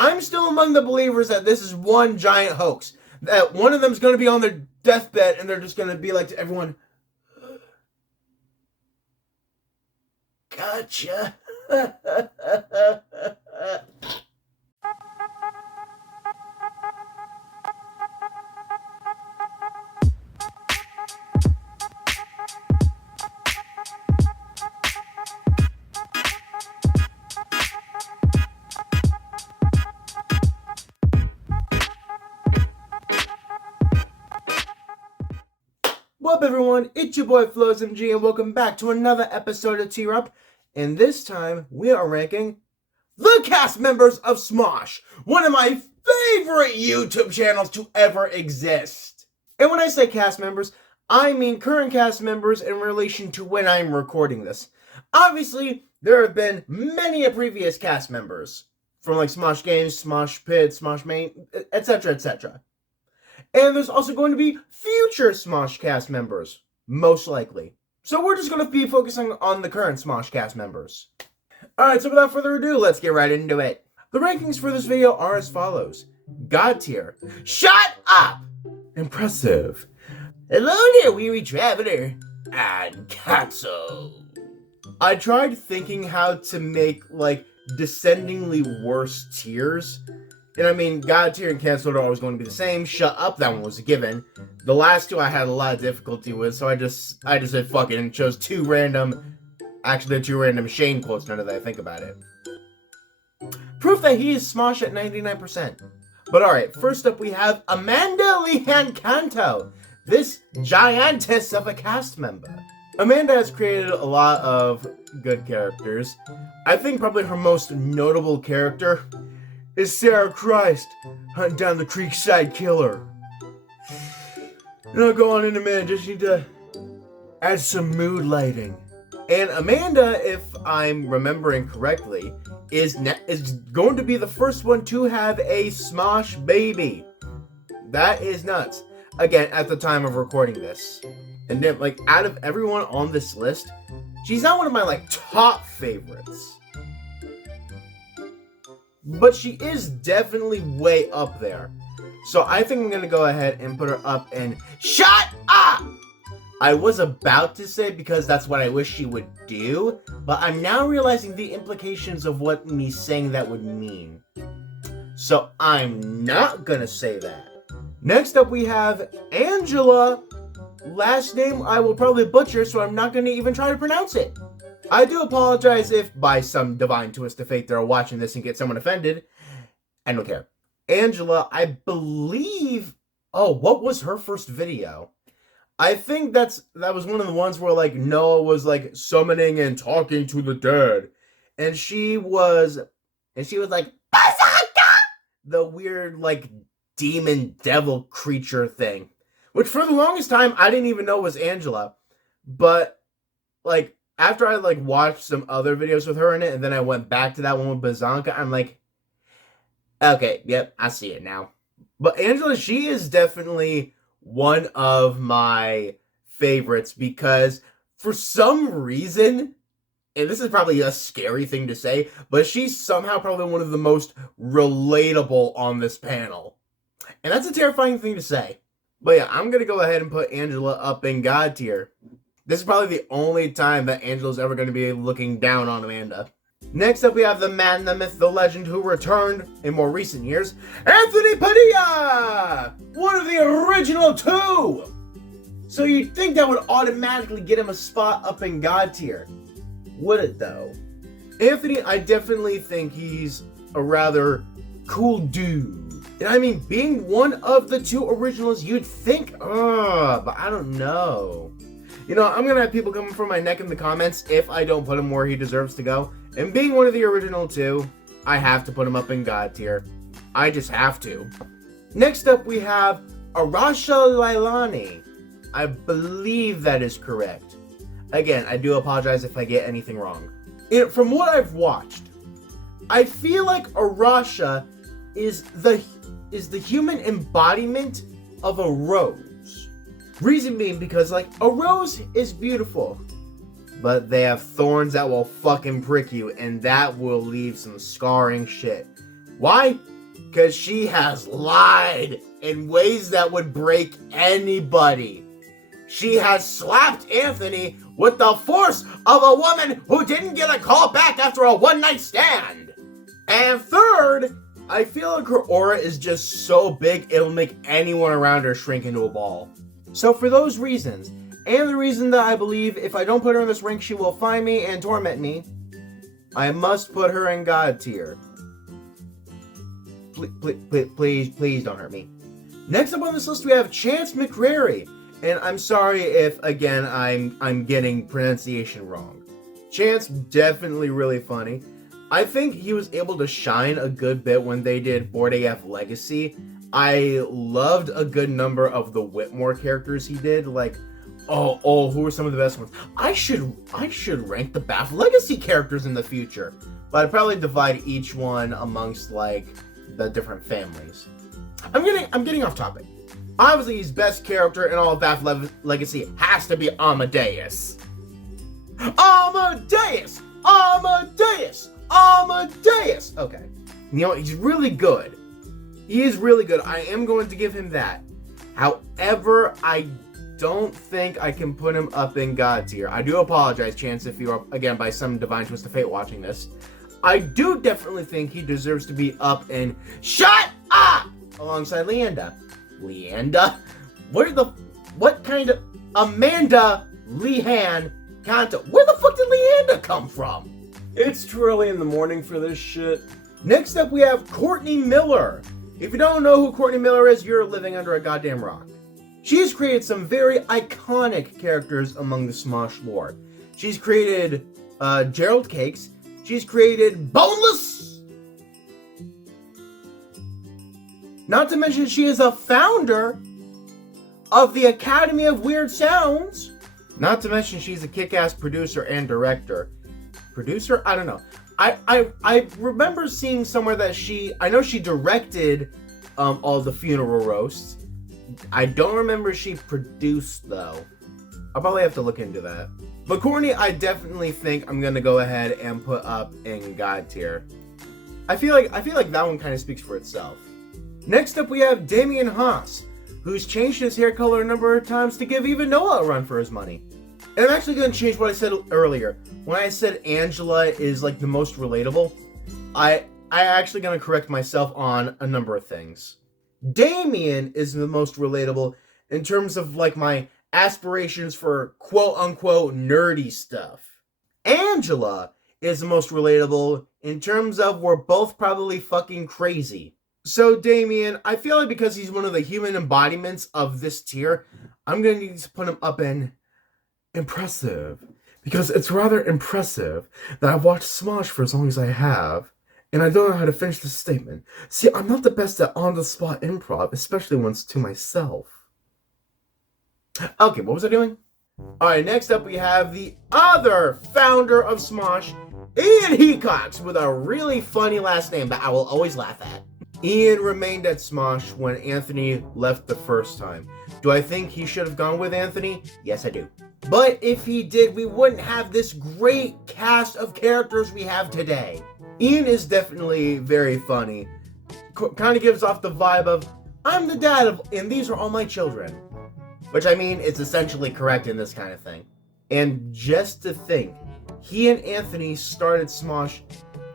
I'm still among the believers that this is one giant hoax. That one of them's going to be on their deathbed and they're just going to be like to everyone, gotcha. What up, everyone? It's your boy Floz MG, and welcome back to another episode of T-Rup. And this time, we are ranking the cast members of Smosh, one of my favorite YouTube channels to ever exist. And when I say cast members, I mean current cast members in relation to when I'm recording this. Obviously, there have been many previous cast members, from like Smosh Games, Smosh Pit, Smosh Main, etc, etc. And there's also going to be future Smosh cast members, most likely. So we're just going to be focusing on the current Smosh cast members. Alright, so without further ado, let's get right into it. The rankings for this video are as follows. God tier. Shut up! Impressive. Hello there, weary traveler. And cancel. I tried thinking how to make, like, descendingly worse tiers. And I mean, God tier and cancelled are always going to be the same. Shut up, that one was a given. The last two I had a lot of difficulty with, so I just said fuck it and chose two random Shane quotes now that I think about it. Proof that he is Smosh at 99%. But alright, first up we have Amanda Leanne Canto, this giantess of a cast member. Amanda has created a lot of good characters. I think probably her most notable character is Sarah Christ, hunting down the Creekside Killer. And I'll go on in a minute, just need to add some mood lighting. And Amanda, if I'm remembering correctly, is going to be the first one to have a Smosh baby. That is nuts. Again, at the time of recording this. And then, like, out of everyone on this list, she's not one of my, like, top favorites. But she is definitely way up there. So I think I'm going to go ahead and put her up and shut up! I was about to say because that's what I wish she would do, but I'm now realizing the implications of what me saying that would mean. So I'm not going to say that. Next up we have Angela. Last name I will probably butcher, so I'm not going to even try to pronounce it. I do apologize if, by some divine twist of fate, they're watching this and get someone offended. I don't care. Angela, I believe... Oh, what was her first video? I think that was one of the ones where, like, Noah was, like, summoning and talking to the dead. And she was like, Bazooka! The weird, like, demon devil creature thing. Which, for the longest time, I didn't even know was Angela. But, like... After I, like, watched some other videos with her in it, and then I went back to that one with Bazanka, I'm like, okay, yep, I see it now. But Angela, she is definitely one of my favorites, because for some reason, and this is probably a scary thing to say, but she's somehow probably one of the most relatable on this panel. And that's a terrifying thing to say. But yeah, I'm going to go ahead and put Angela up in God tier. This is probably the only time that Angela's ever going to be looking down on Amanda. Next up, we have the man, the myth, the legend who returned in more recent years, Anthony Padilla! One of the original two! So you'd think that would automatically get him a spot up in God tier. Would it, though? Anthony, I definitely think he's a rather cool dude. And I mean, being one of the two originals, you'd think, but I don't know. You know, I'm going to have people coming from my neck in the comments if I don't put him where he deserves to go. And being one of the original two, I have to put him up in God tier. I just have to. Next up, we have Arasha Lailani. I believe that is correct. Again, I do apologize if I get anything wrong. From what I've watched, I feel like Arasha is the human embodiment of a rose. Reason being because, like, a rose is beautiful, but they have thorns that will fucking prick you, and that will leave some scarring shit. Why? Because she has lied in ways that would break anybody. She has slapped Anthony with the force of a woman who didn't get a call back after a one-night stand. And third, I feel like her aura is just so big it'll make anyone around her shrink into a ball. So for those reasons, and the reason that I believe if I don't put her in this rank she will find me and torment me, I must put her in God tier. Please don't hurt me. Next up on this list we have Chance McCrary. And I'm sorry if, again, I'm getting pronunciation wrong. Chance, definitely really funny. I think he was able to shine a good bit when they did Bored AF Legacy. I loved a good number of the Whitmore characters he did. Like, who were some of the best ones? I should rank the BAF Legacy characters in the future. But I'd probably divide each one amongst, like, the different families. I'm getting off topic. Obviously, his best character in all of BAF Legacy has to be Amadeus. Amadeus! Amadeus! Amadeus! Okay. You know, he's really good. He is really good. I am going to give him that. However, I don't think I can put him up in God tier. I do apologize, Chance, if you are, again, by some divine twist of fate watching this. I do definitely think he deserves to be up in Shut Up! Alongside Leanda. Leanda? What kind of Amanda Lehan Kanto? Where the fuck did Leanda come from? It's too early in the morning for this shit. Next up we have Courtney Miller. If you don't know who Courtney Miller is, you're living under a goddamn rock. She's created some very iconic characters among the Smosh lore. She's created Gerald Cakes. She's created Boneless. Not to mention she is a founder of the Academy of Weird Sounds. Not to mention she's a kick-ass producer and director. Producer? I don't know. I remember seeing somewhere that I know she directed all the funeral roasts. I don't remember she produced though. I'll probably have to look into that. But Courtney, I definitely think I'm gonna go ahead and put up in God tier. I feel like that one kind of speaks for itself. Next up we have Damian Haas, who's changed his hair color a number of times to give even Noah a run for his money. And I'm actually going to change what I said earlier. When I said Angela is like the most relatable, I actually going to correct myself on a number of things. Damian is the most relatable in terms of like my aspirations for quote-unquote nerdy stuff. Angela is the most relatable in terms of we're both probably fucking crazy. So Damian, I feel like because he's one of the human embodiments of this tier, I'm going to need to put him up in impressive. Because it's rather impressive that I've watched Smosh for as long as I have, and I don't know how to finish this statement. See, I'm not the best at on-the-spot improv, especially when it's to myself. Okay, what was I doing? Alright, next up we have the other founder of Smosh, Ian Hecox, with a really funny last name that I will always laugh at. Ian remained at Smosh when Anthony left the first time. Do I think he should have gone with Anthony? Yes, I do. But if he did, we wouldn't have this great cast of characters we have today. Ian is definitely very funny. Kind of gives off the vibe of, I'm the dad and these are all my children. Which, I mean, it's essentially correct in this kind of thing. And just to think, he and Anthony started Smosh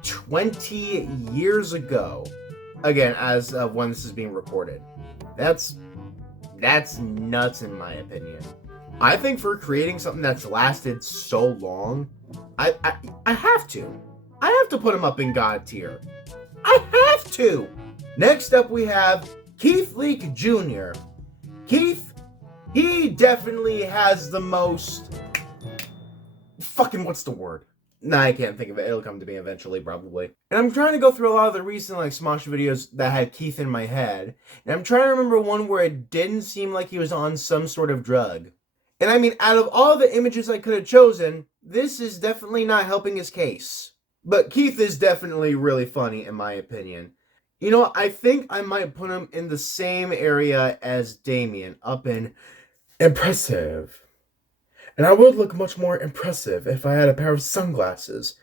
20 years ago. Again, as of when this is being recorded. That's nuts in my opinion. I think for creating something that's lasted so long, I have to. I have to put him up in God tier. I have to! Next up we have Keith Leak Jr. Keith, he definitely has the most... Fucking what's the word? Nah, I can't think of it. It'll come to me eventually, probably. And I'm trying to go through a lot of the recent, like, Smosh videos that had Keith in my head. And I'm trying to remember one where it didn't seem like he was on some sort of drug. And I mean, out of all the images I could have chosen, this is definitely not helping his case. But Keith is definitely really funny, in my opinion. You know, I think I might put him in the same area as Damian, up in impressive. And I would look much more impressive if I had a pair of sunglasses,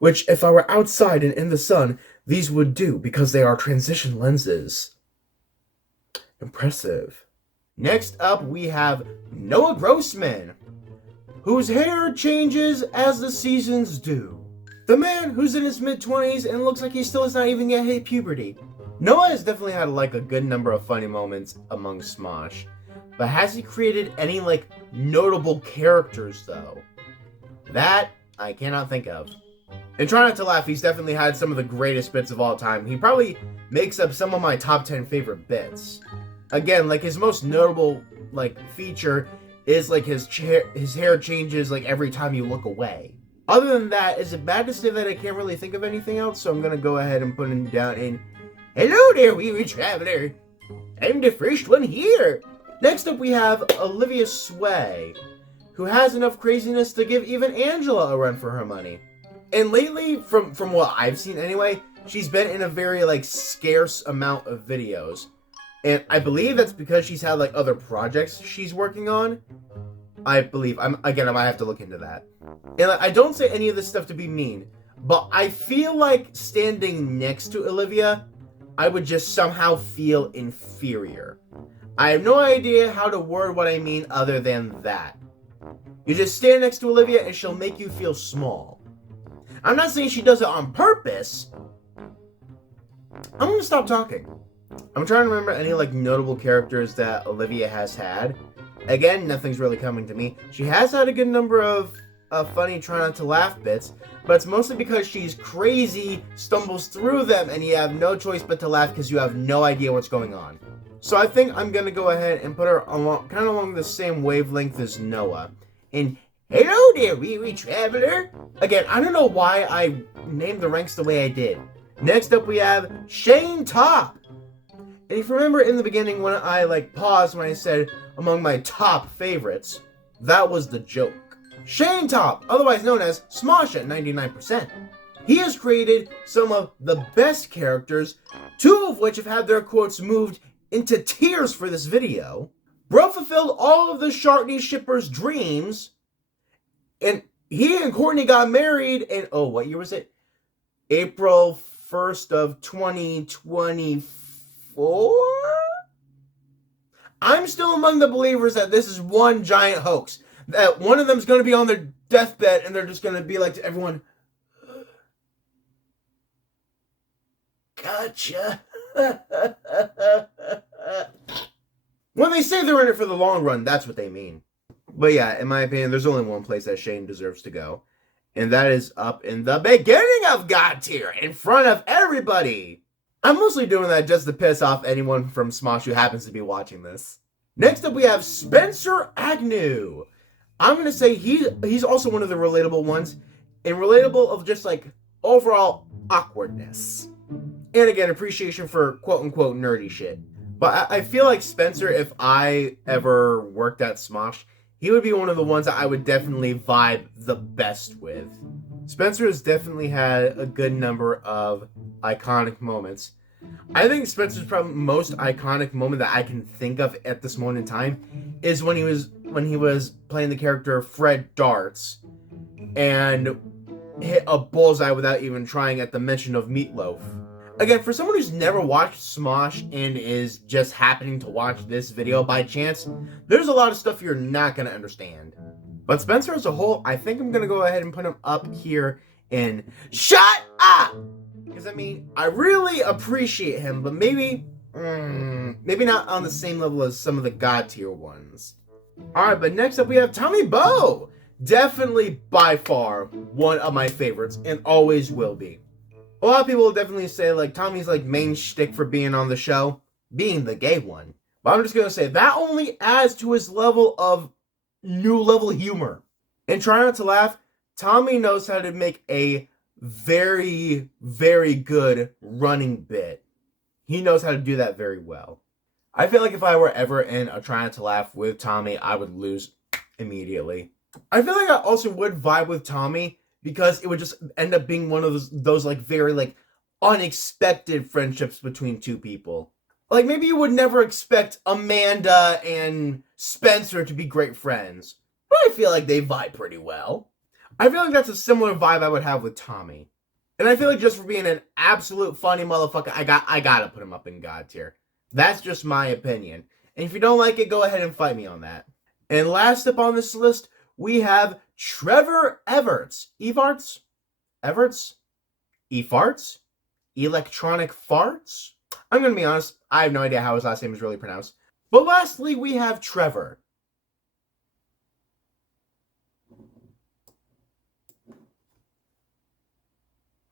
which, if I were outside and in the sun, These would do because they are transition lenses. Impressive. Next up, we have Noah Grossman, whose hair changes as the seasons do. The man who's in his mid-20s and looks like he still has not even yet hit puberty. Noah has definitely had like a good number of funny moments among Smosh, but has he created any like notable characters though? That I cannot think of. And Try Not to Laugh, he's definitely had some of the greatest bits of all time. He probably makes up some of my top 10 favorite bits. Again, like his most notable like feature is like his hair changes like every time you look away. Other than that, is it bad to say that I can't really think of anything else? So I'm gonna go ahead and put him down in hello there, wee traveler. I'm the first one here. Next up we have Olivia Sway, who has enough craziness to give even Angela a run for her money. And lately, from what I've seen anyway, she's been in a very like scarce amount of videos. And I believe that's because she's had like other projects she's working on. I believe. I might have to look into that. And I don't say any of this stuff to be mean, but I feel like standing next to Olivia, I would just somehow feel inferior. I have no idea how to word what I mean other than that. You just stand next to Olivia and she'll make you feel small. I'm not saying she does it on purpose. I'm gonna stop talking. I'm trying to remember any like notable characters that Olivia has had. Again, nothing's really coming to me. She has had a good number of funny Try Not to Laugh bits, but it's mostly because she's crazy, stumbles through them, and you have no choice but to laugh because you have no idea what's going on. So I think I'm gonna go ahead and put her kind of along the same wavelength as Noah. And hello there, wee traveler. Again, I don't know why I named the ranks the way I did. Next up, we have Shane Top. And if you remember in the beginning when I like paused when I said among my top favorites, that was the joke. Shane Top, otherwise known as Smosh at 99%. He has created some of the best characters, two of which have had their quotes moved into tears for this video. Bro fulfilled all of the Shartney shippers' dreams, and he and Courtney got married in, what year was it? April 1st of 2024? I'm still among the believers that this is one giant hoax. That one of them's going to be on their deathbed and they're just going to be like to everyone, gotcha. When they say they're in it for the long run, that's what they mean. But yeah, in my opinion, there's only one place that Shane deserves to go. And that is up in the beginning of God tier, in front of everybody. I'm mostly doing that just to piss off anyone from Smosh who happens to be watching this. Next up, we have Spencer Agnew. I'm going to say he's also one of the relatable ones. And relatable of just like overall awkwardness. And again, appreciation for quote-unquote nerdy shit. But I feel like Spencer, if I ever worked at Smosh, he would be one of the ones that I would definitely vibe the best with. Spencer has definitely had a good number of iconic moments. I think Spencer's probably most iconic moment that I can think of at this moment in time is when he was playing the character Fred Darts and hit a bullseye without even trying at the mention of Meatloaf. Again, for someone who's never watched Smosh and is just happening to watch this video by chance, there's a lot of stuff you're not going to understand. But Spencer as a whole, I think I'm going to go ahead and put him up here in Shut Up! Because, I mean, I really appreciate him, but maybe not on the same level as some of the God tier ones. Alright, but next up we have Tommy Bow! Definitely, by far, one of my favorites, and always will be. A lot of people will definitely say, like, Tommy's, like, main shtick for being on the show, being the gay one. But I'm just gonna say, that only adds to his level of new level humor. And Try Not to Laugh, Tommy knows how to make a very, very good running bit. He knows how to do that very well. I feel like if I were ever in a Try Not to Laugh with Tommy, I would lose immediately. I feel like I also would vibe with Tommy because it would just end up being one of those like very like unexpected friendships between two people. Like maybe you would never expect Amanda and Spencer to be great friends, but I feel like they vibe pretty well. I feel like that's a similar vibe I would have with Tommy. And I feel like just for being an absolute funny motherfucker, I gotta put him up in God tier. That's just my opinion. And if you don't like it, go ahead and fight me on that. And last up on this list, we have Trevor Everts. Evarts? Everts? E-farts? Electronic farts? I'm gonna be honest, I have no idea how his last name is really pronounced. But lastly, we have Trevor.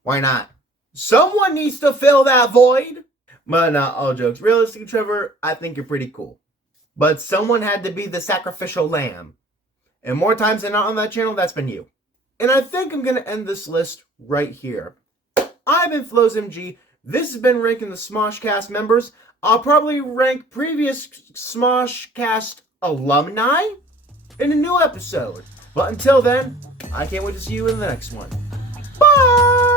Why not? Someone needs to fill that void. But not all jokes. Realistically, Trevor, I think you're pretty cool. But someone had to be the sacrificial lamb. And more times than not on that channel, that's been you. And I think I'm going to end this list right here. I've been Floz MG. This has been ranking the Smosh Cast members. I'll probably rank previous Smosh Cast alumni in a new episode. But until then, I can't wait to see you in the next one. Bye!